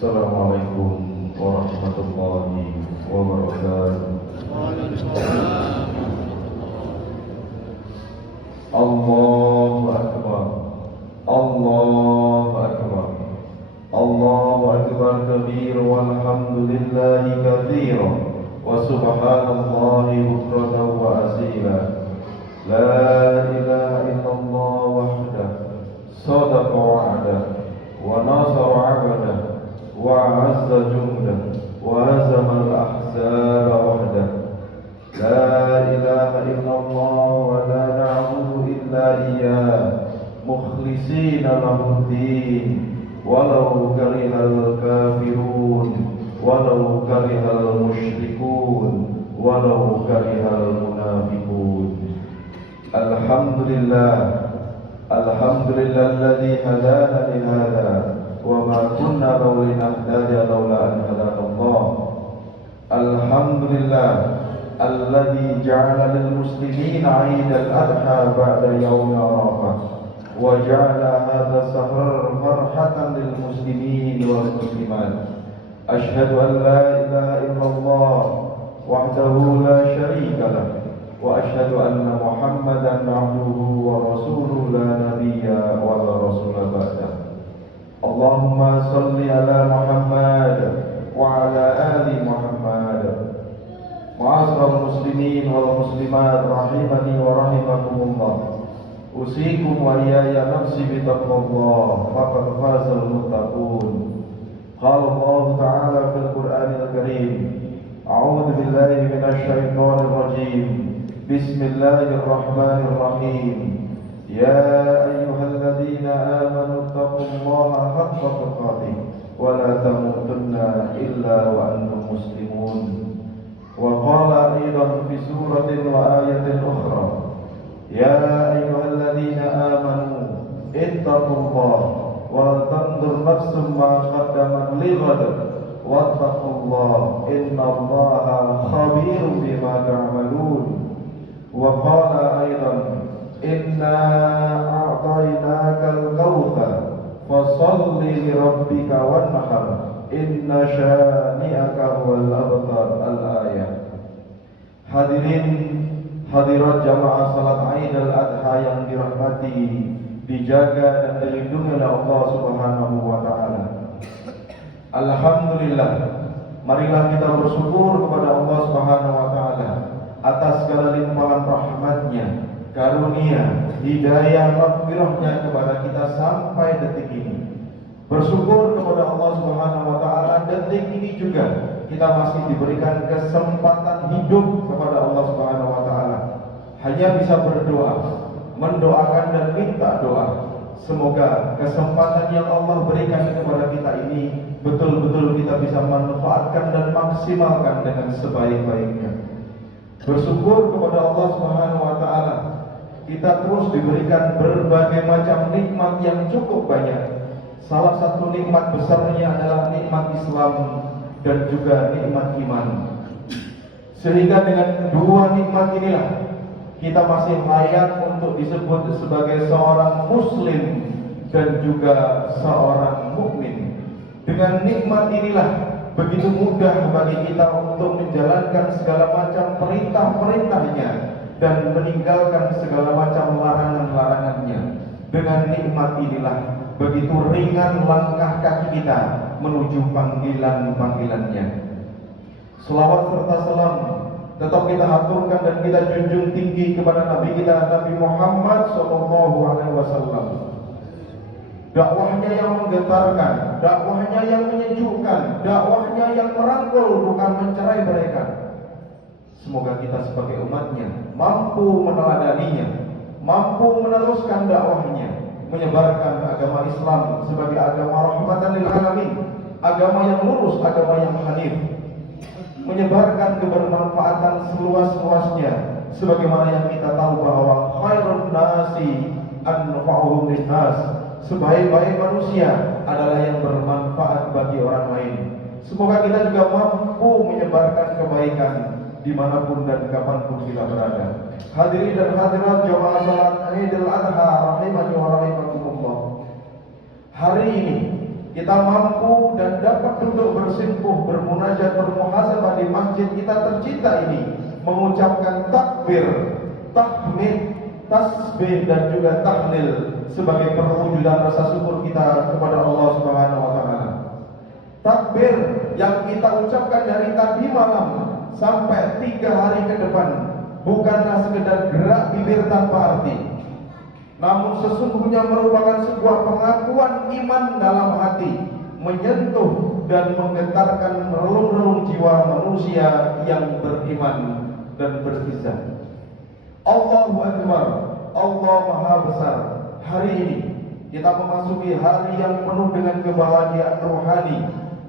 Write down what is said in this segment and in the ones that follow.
Assalamualaikum warahmatullahi wabarakatuh. Allahu Akbar, Allahu Akbar, Allahu Akbar kabir, walhamdulillahi katsira, wa subhanallahi bukratan wa asila. La ilaha illallah wahdah, sadaqa wa'dah, wa nasara 'abdah, وأعز جنده وهزم الأحزاب وحده. لا إله إلا الله ولا نعبد إلا إياه مخلصين له الدين ولو كره الكافرون ولو كره المشركون ولو كره المنافقون. الحمد لله الذي هدانا لهذا وما كنا لنهتدي لولا أن هدانا الله. الحمد لله الذي جعل للمسلمين عيد الأضحى بعد يوم عرفة وجعل هذا السفر فرحة للمسلمين والمسلمات. أشهد أن لا إله إلا الله وحده لا شريك له وأشهد أن محمدا عبده ورسوله لا نبي ولا رسول بعده. اللهم صل على محمد وعلى آل محمد. معاشر المسلمين والمسلمات رحمني ورحمكم الله. أوصيكم وإياي نفسي بتقوى الله فقد فاز المتقون. قال الله تعالى في القرآن الكريم: أعوذ بالله من الشيطان الرجيم. بسم الله الرحمن الرحيم. يا أيها الذين آمنوا اتقوا الله حق تقاته ولا تموتن إلا وأنتم مسلمون. وقال أيضا في سورة وآية أخرى: يا أيها الذين آمنوا اتقوا الله ولتنظر نفس ما قدمت لغد واتقوا الله إن الله خبير بما تعملون. وقال أيضا: إنا أعطيناك الكوثر فصل لربك وانحر إن شانئك هو الأبتر. الآية. Hadirin hadirat jamaah salat Aid al-Adha yang dirahmati, dijaga dan dilindungi oleh Allah Subhanahu wa taala. Alhamdulillah, marilah kita bersyukur kepada Allah Subhanahu wa taala atas segala limpahan rahmat-Nya, karunia, hidayah, maghfirah-Nya kepada kita sampai detik ini. Bersyukur kepada Allah Subhanahu wa taala, detik ini juga kita masih diberikan kesempatan hidup kepada Allah Subhanahu wa taala. Hanya bisa berdoa, mendoakan dan minta doa. Semoga kesempatan yang Allah berikan kepada kita ini betul-betul kita bisa manfaatkan dan maksimalkan dengan sebaik-baiknya. Bersyukur kepada Allah Subhanahu wa taala, kita terus diberikan berbagai macam nikmat yang cukup banyak. Salah satu nikmat besarnya adalah nikmat Islam dan juga nikmat iman. Sehingga dengan dua nikmat inilah kita masih layak untuk disebut sebagai seorang muslim dan juga seorang mukmin. Dengan nikmat inilah begitu mudah bagi kita untuk menjalankan segala macam perintah-perintahnya dan meninggalkan segala macam larangan-larangannya. Dengan nikmat inilah begitu ringan langkah kaki kita menuju panggilan-panggilannya. Selawat serta salam tetap kita aturkan dan kita junjung tinggi kepada Nabi kita, Nabi Muhammad SAW. Dakwahnya yang menggetarkan, dakwahnya yang menyejukkan, dakwahnya yang merangkul bukan mencerai-beraikan. Semoga kita sebagai umatnya mampu meneladaninya, mampu meneruskan dakwahnya, menyebarkan agama Islam sebagai agama rahmatan lil alamin, agama yang lurus, agama yang hanif, menyebarkan kebermanfaatan seluas-luasnya, sebagaimana yang kita tahu bahwa khairun nasi anfa'uhum linnas, sebaik-baik manusia adalah yang bermanfaat bagi orang lain. Semoga kita juga mampu menyebarkan kebaikan, dimanapun dan kapanpun kita berada. Hadirin dan hadirat jamaah salat Idul Adha rahimani wa rahimakumullah. Hari ini kita mampu dan dapat duduk bersimpuh, bermunajat, bermuhasabah di masjid kita tercinta ini, mengucapkan takbir, tahmid, tasbih dan juga tahlil sebagai perwujudan rasa syukur kita kepada Allah Subhanahu wa taala. Takbir yang kita ucapkan dari tadi malam sampai 3 hari ke depan bukanlah sekedar gerak bibir tanpa arti, namun sesungguhnya merupakan sebuah pengakuan iman dalam hati, menyentuh dan menggetarkan relung-relung jiwa manusia yang beriman dan berizah. Allahu Akbar, Allah Maha Besar. Hari ini kita memasuki hari yang penuh dengan kebahagiaan rohani,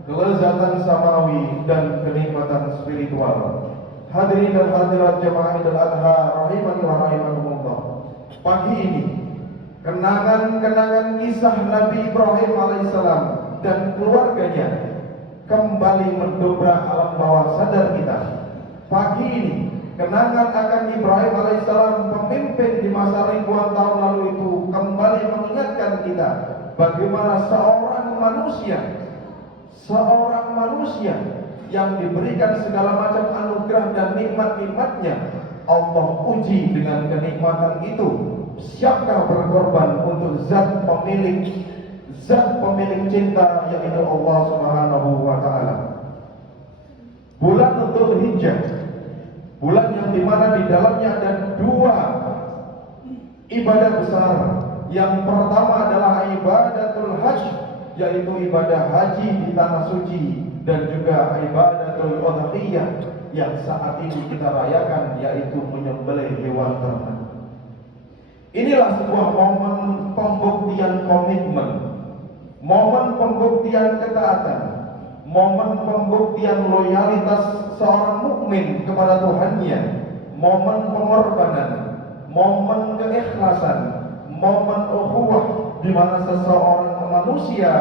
kelezatan samawi dan kenikmatan spiritual. Hadirin dan hadirat jemaah Idul Adha rahimani wa rahimakumullah. Pagi ini kenangan-kenangan kisah Nabi Ibrahim alaihissalam dan keluarganya kembali mendobrak alam bawah sadar kita. Pagi ini kenangan akan Ibrahim alaihissalam, pemimpin di masa ribuan tahun lalu itu, kembali mengingatkan kita bagaimana seorang manusia yang diberikan segala macam anugerah dan nikmat-nikmatnya, Allah uji dengan kenikmatan itu. Siapkah berkorban untuk zat pemilik cinta, yaitu Allah Subhanahu wa taala. Bulan Dzulhijjah, bulan yang dimana di dalamnya ada 2 ibadah besar. Yang pertama adalah ibadatul hajj, yaitu ibadah haji di tanah suci, dan juga ibadatul udhiyah yang saat ini kita rayakan, yaitu menyembelih hewan ternak. Inilah sebuah momen pembuktian komitmen, momen pembuktian ketaatan, momen pembuktian loyalitas seorang mukmin kepada Tuhannya, momen pengorbanan, momen keikhlasan, momen ukhuwah di mana seseorang manusia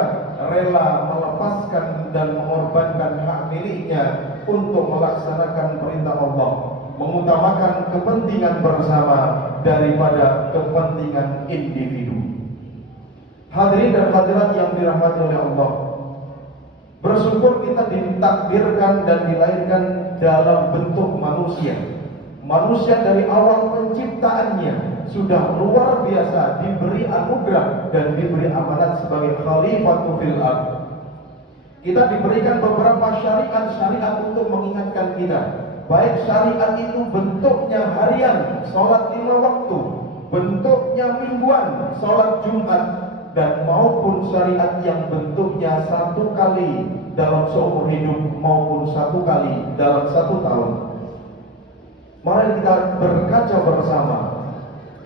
rela melepaskan dan mengorbankan hak miliknya untuk melaksanakan perintah Allah, mengutamakan kepentingan bersama daripada kepentingan individu. Hadirin dan hadirat yang dirahmati oleh Allah, bersyukur kita ditakdirkan dan dilahirkan dalam bentuk manusia. Manusia dari awal penciptaannya sudah luar biasa, diberi anugerah dan diberi amanat sebagai khalifatu fil ardh. Kita diberikan beberapa syariat-syariat untuk mengingatkan kita, baik syariat itu bentuknya harian, sholat 5 waktu, bentuknya mingguan, sholat Jumat, dan maupun syariat yang bentuknya 1 kali dalam seumur hidup maupun 1 kali dalam 1 tahun. Mari kita berkaca bersama.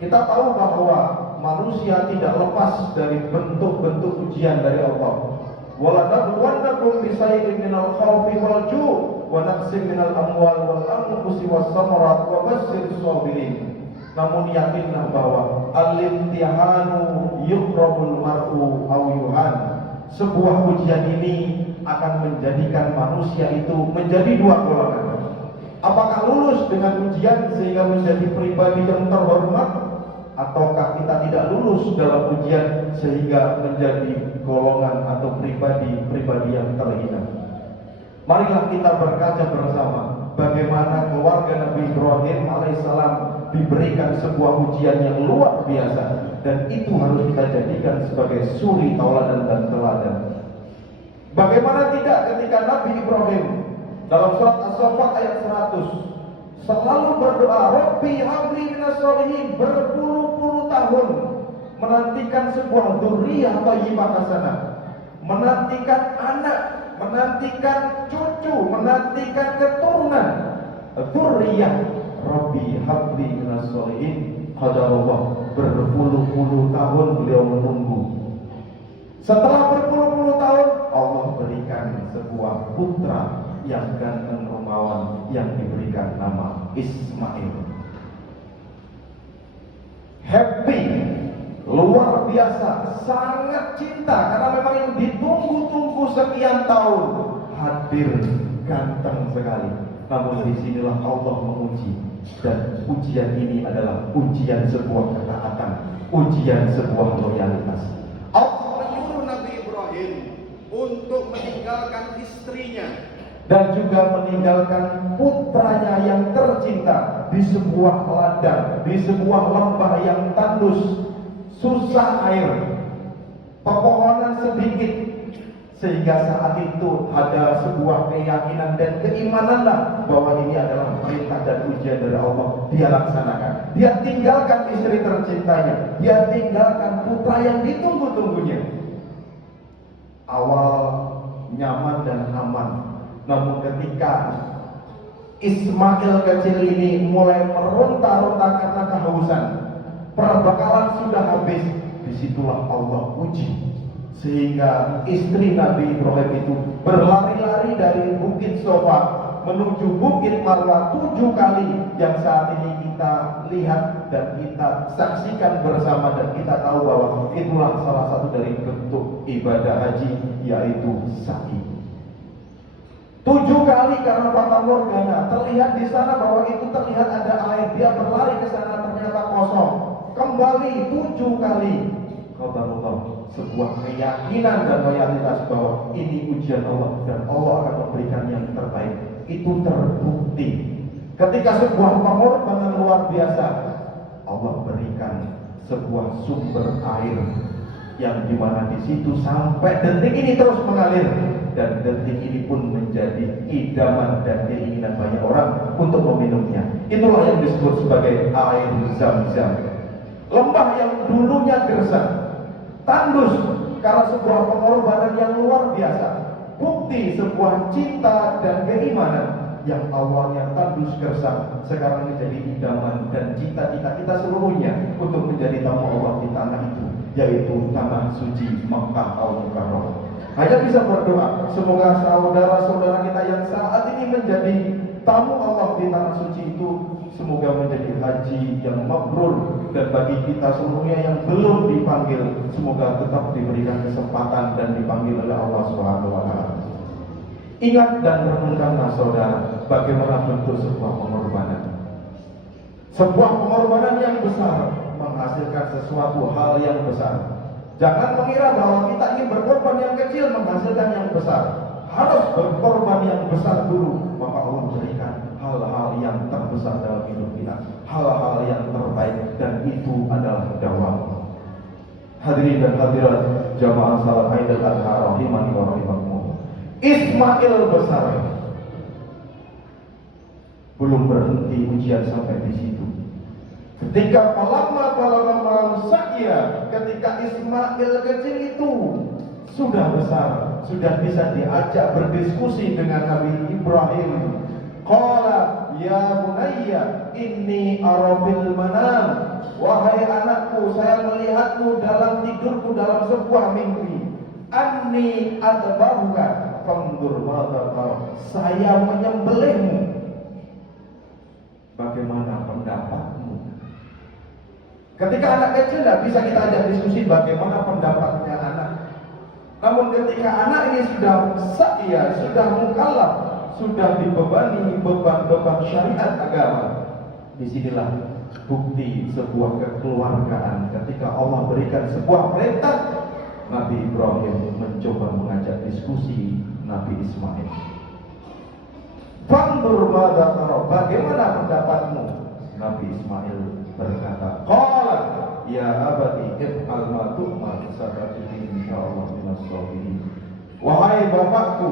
Kita tahu bahwa manusia tidak lepas dari bentuk-bentuk ujian dari Allah. Walanabluwannakum bisayyin minal khawfi wal ju' wa naqsin minal amwal wal anfusi was samarat wa basyirus sabirin. Namun yakinlah bahwa al-imtihanu yuqrabul mar'u aw yuhan. Sebuah ujian ini akan menjadikan manusia itu menjadi 2 golongan. Apakah lulus dengan ujian sehingga menjadi pribadi yang terhormat, ataukah kita tidak lulus dalam ujian sehingga menjadi golongan atau pribadi yang terhina. Marilah kita berkaca bersama bagaimana keluarga Nabi Ibrahim alaihissalam diberikan sebuah ujian yang luar biasa, dan itu harus kita jadikan sebagai suri tauladan dan teladan. Bagaimana tidak ketika Nabi Ibrahim dalam surat As-Saffat ayat 100 selalu berdoa, Rabbi habli minas sholihin, berpuluh-puluh tahun menantikan sebuah dzurriyyah thayyibah hasanah, menantikan anak, menantikan cucu, menantikan keturunan, dzurriyyah. Rabbi habli minas sholihin, qadarullah, berpuluh-puluh tahun beliau menunggu. Setelah berpuluh-puluh tahun, Allah berikan sebuah putra yang ganteng rumawan yang diberikan nama Ismail. Happy, luar biasa, sangat cinta karena memang yang ditunggu-tunggu sekian tahun hadir, ganteng sekali. Namun disinilah Allah menguji, dan ujian ini adalah ujian sebuah ketaatan, ujian sebuah loyalitas. Allah menyuruh Nabi Ibrahim untuk meninggalkan istrinya dan juga meninggalkan putranya yang tercinta di sebuah ladang, di sebuah lembah yang tandus, susah air, pepohonan sedikit, sehingga saat itu ada sebuah keyakinan dan keimananlah bahwa ini adalah perintah dan ujian dari Allah. Dia laksanakan, dia tinggalkan istri tercintanya, dia tinggalkan putra yang ditunggu-tunggunya. Awal nyaman dan aman, namun ketika Ismail kecil ini mulai meronta-ronta karena kehausan, perbekalan sudah habis, disitulah Allah uji. Sehingga istri Nabi Ibrahim itu berlari-lari dari Bukit Sofa menuju Bukit Marwah 7 kali, yang saat ini kita lihat dan kita saksikan bersama, dan kita tahu bahwa itulah salah satu dari bentuk ibadah haji, yaitu sa'i. 7 kali karena fata morgana, terlihat di sana bahwa itu terlihat ada air, dia berlari ke sana ternyata kosong. Kembali 7 kali. Qadarullah, sebuah keyakinan dan loyalitas bahwa ini ujian Allah dan Allah akan memberikan yang terbaik. Itu terbukti ketika sebuah pengorbanan luar biasa, Allah berikan sebuah sumber air yang dimana di situ sampai detik ini terus mengalir, dan detik ini pun menjadi idaman dan keinginan banyak orang untuk meminumnya. Itulah yang disebut sebagai air Zam-Zam. Lembah yang dulunya gersang, tandus karena sebuah pengorbanan yang luar biasa, bukti sebuah cinta dan keimanan yang awalnya tandus gersang sekarang menjadi idaman dan cita-cita kita seluruhnya untuk menjadi tamu Allah di tanah itu, yaitu tanah suci Makkah Al-Mukarramah. Hanya bisa berdoa semoga saudara-saudara kita yang saat ini menjadi tamu Allah di tanah suci itu semoga menjadi haji yang mabrur, dan bagi kita seluruhnya yang belum dipanggil semoga tetap diberikan kesempatan dan dipanggil oleh Allah Subhanahu wa taala. Ingat dan renungkanlah saudara bagaimana bentuk sebuah pengorbanan. Sebuah pengorbanan yang besar menghasilkan sesuatu hal yang besar. Jangan mengira bahwa kita ingin berkorban yang kecil menghasilkan yang besar. Harus berkorban yang besar dulu, maka Allah berikan hal-hal yang terbesar dalam hidup kita, hal-hal yang terbaik, dan itu adalah dawam. Hadirin dan hadirat jamaah salat Aidil Adha rahimani wa rahimakumullah. Ismail besar, belum berhenti ujian sampai di situ. Ketika ketika Ismail kecil itu sudah besar, sudah bisa diajak berdiskusi dengan Nabi Ibrahim. Qala ya bunayya inni ara fil manam, wahai anakku, saya melihatmu dalam tidurku dalam sebuah mimpi. Anni adbahuka fanzur madza tara, saya menyembelihmu, bagaimana pendapatmu? Ketika anak kecil tidak bisa kita ajak diskusi bagaimana pendapatnya anak. Namun ketika anak ini sudah sa'ya, sudah mukallaf, sudah dibebani beban-beban syariat agama, disinilah bukti sebuah kekeluargaan. Ketika Allah berikan sebuah perintah, Nabi Ibrahim mencoba mengajak diskusi Nabi Ismail. Fanzur madza tara, bagaimana pendapatmu? Nabi Ismail berkata, qala ya abati if'al ma tu'mar satajidni insyaallah minas shabirin. Wahai bapakku,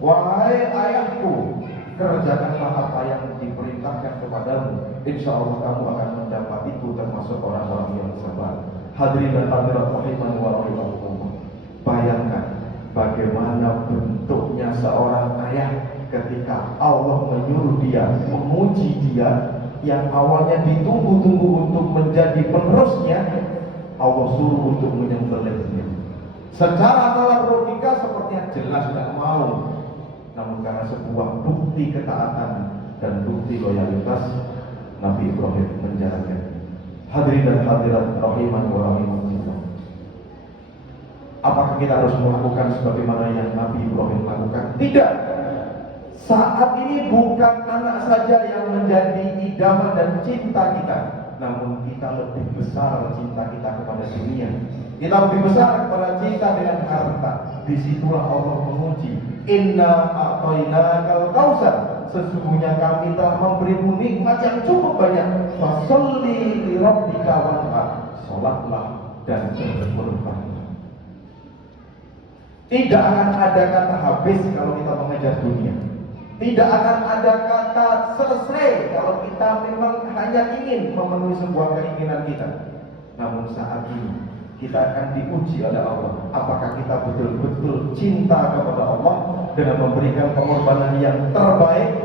wahai ayahku, kerjakanlah apa yang diperintahkan kepadamu, insyaallah kamu akan mendapatiku termasuk orang-orang yang sabar. Hadirin dan hadirat rahimani wa rahimakumullah. Bayangkan bagaimana bentuknya seorang ayah ketika Allah menyuruh dia, memuji dia yang awalnya ditunggu-tunggu untuk menjadi penerusnya, Allah suruh untuk menyembelihnya. Secara nalar logika sepertinya jelas tidak mau, namun karena sebuah bukti ketaatan dan bukti loyalitas, Nabi Ibrahim menjalankan. Hadirin dan hadirat rahimani wa rahimakumullah. Apakah kita harus melakukan sebagaimana yang Nabi Ibrahim lakukan? Tidak. Saat ini bukan anak saja yang menjadi idaman dan cinta kita, namun kita lebih besar cinta kita kepada dunia. Kita lebih besar kepada cinta dengan harta. Disitulah Allah menguji. Inna a'tainakal kautsar. Sesungguhnya kami telah memberimu nikmat yang cukup banyak. Fasholli li rabbika wanhar. Salatlah dan berkorban. Tidak akan ada kata habis kalau kita mengejar dunia. Tidak akan ada kata selesai kalau kita memang hanya ingin memenuhi sebuah keinginan kita. Namun saat ini kita akan diuji oleh Allah. Apakah kita betul-betul cinta kepada Allah dengan memberikan pengorbanan yang terbaik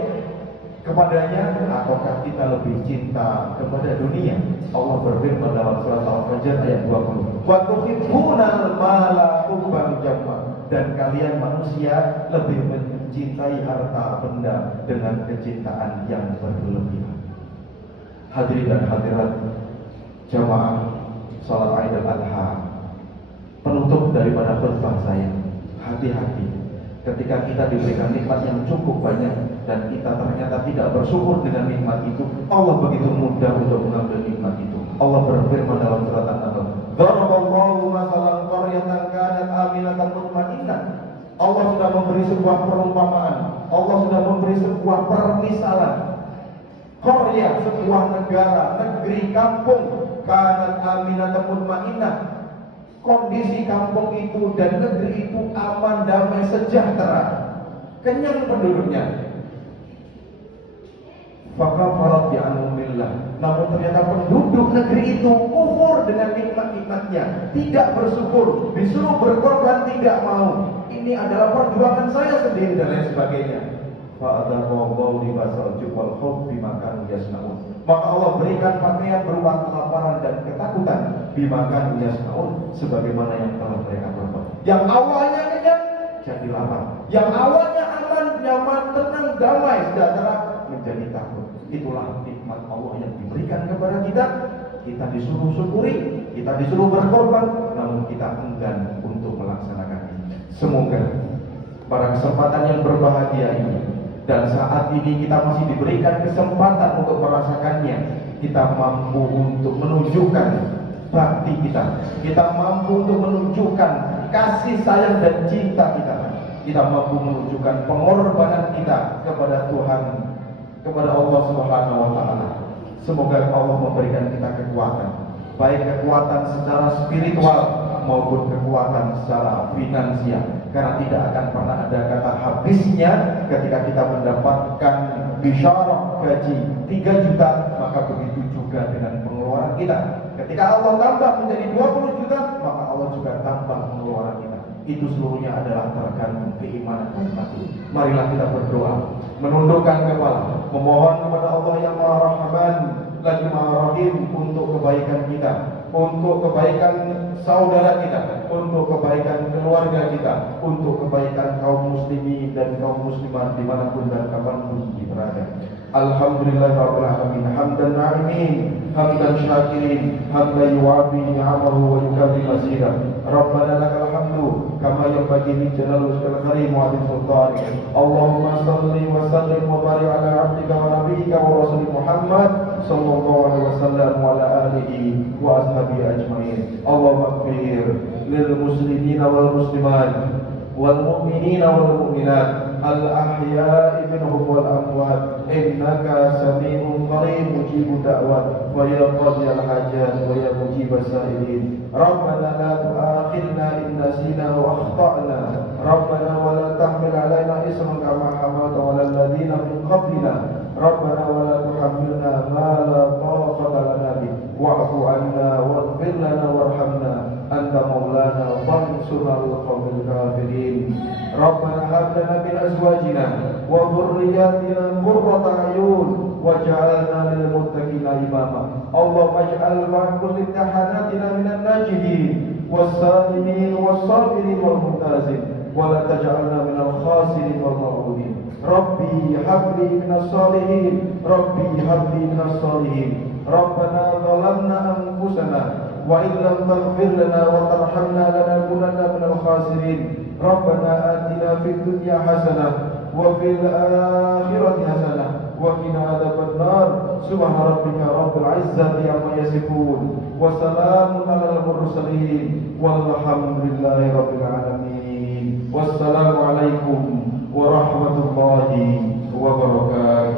kepadanya, ataukah kita lebih cinta kepada dunia? Allah berfirman dalam surat Al-Fajr ayat 20. Wa tuhibbunal mala hubban jamma. Dan kalian manusia lebih mencintai harta benda dengan kecintaan yang berlebihan. Hadirin dan hadirat jamaah salat Idul Adha, penutup daripada khutbah saya, hati-hati ketika kita diberikan nikmat yang cukup banyak dan kita ternyata tidak bersyukur dengan nikmat itu. Allah begitu mudah untuk mengambil nikmat itu. Allah berfirman dalam surat An-Nahl, "Daraballahu mathalan qaryatan kanat aminatan mutmainnah." Allah sudah memberi sebuah perumpamaan. Allah sudah memberi sebuah permisalan. Qarya, sebuah negara, negeri, kampung, kanat aminatan mutmainnah. Kondisi kampung itu dan negeri itu aman, damai, sejahtera, kenyang penduduknya. Fakafarat bi'anumillah. Namun ternyata penduduk negeri itu kufur dengan nikmat-nikmatnya, tidak bersyukur, disuruh berkorban tidak mau. Ini adalah perjuangan saya sendiri dan lain sebagainya. Fa'adallahu libasal juwal khawf bima kanu yasnaun. Maka Allah berikan pakaian berupa kelaparan dan ketakutan bima kanu yasnaun, sebagaimana yang telah mereka perbuat. Yang awalnya kenyang jadi lapar, yang awalnya aman, nyaman, tenang, damai, sejahtera menjadi takut. Itulah nikmat Allah yang diberikan kepada kita. Kita disuruh syukuri, kita disuruh berkorban, namun kita enggan untuk melaksanakannya. Semoga pada kesempatan yang berbahagia ini dan saat ini kita masih diberikan kesempatan untuk merasakannya, kita mampu untuk menunjukkan bakti kita mampu untuk menunjukkan kasih sayang dan cinta kita mampu menunjukkan pengorbanan kita kepada Tuhan, kepada Allah Subhanahu wa taala. Semoga Allah memberikan kita kekuatan, baik kekuatan secara spiritual maupun kekuatan secara finansial, karena tidak akan pernah ada kata habisnya. Ketika kita mendapatkan bisyarah gaji 3 juta, maka begitu juga dengan pengeluaran kita. Ketika Allah tambah menjadi 20 juta, maka Allah juga tambah pengeluaran kita. Itu seluruhnya adalah tergantung keimanan umat. Marilah kita berdoa, menundukkan kepala, memohon kepada Allah yang Maha Rahman lagi Maha Rahim untuk kebaikan kita, untuk kebaikan saudara kita, untuk kebaikan keluarga kita, untuk kebaikan kaum muslimin dan kaum muslimat dimanapun dan kapanpun berada. Alhamdulillahirabbil alamin, hamdan na'imin, hamdan syakirin, hamdan yuwafi ni'amahu wa yukafi mazida. Rabbana lakal hamdu kama yanbaghi li jalali wajhikal karim wa 'azimi sultanik. Allahumma shalli wa sallim wa barik ala 'abdika wa nabiyyika wa rasulika Muhammad sallallahu alaihi wasallam wa ala alihi wa ashabihi ajmain. Allahumma ighfir lil muslimina wal muslimat wal mu'minina wal mu'minat al-ahya'i minhum wal amwat, innaka sami'un qarib mujibud da'wat wa ya qadiyal hajat wa ya mujibas sa'ilin. Rabbana la tu'akhidna in nasina wa akhta'na, Rabbana wa la tahmil 'alaina isran kama hamalta 'alal ladzina min qablina, Rabbana wa la tuhammilna ma la taqata lana bih, wa'fu 'anna waghfir lana warhamna anta maulana fansurna 'alal qawmil kafirin. Rabbana hab lana min azwajina wa dhurriyyatina qurrata a'yun waj'alna lil muttaqina imama. Allahumma ij'al ma kulli tahanatina minan najidin was-salimin was-sabirin wal mumtazin wa la taj'alna minal khasirin wal ma'udin. Rabbi habli minas salihin, Rabbi habli minas salihin. Rabbana zalamna anfusana wa in lam taghfir lana wa tarhamna lanakunanna minal khasirin. Rabbana atina fid dunya hasanah wa fil akhirati hasanah wa qina adzabannar. Subhana rabbika rabbil izzati amma yasifun wa salamun alal mursalin walhamdulillahi rabbil alamin. Wassalamu alaikum warahmatullahi wabarakatuh.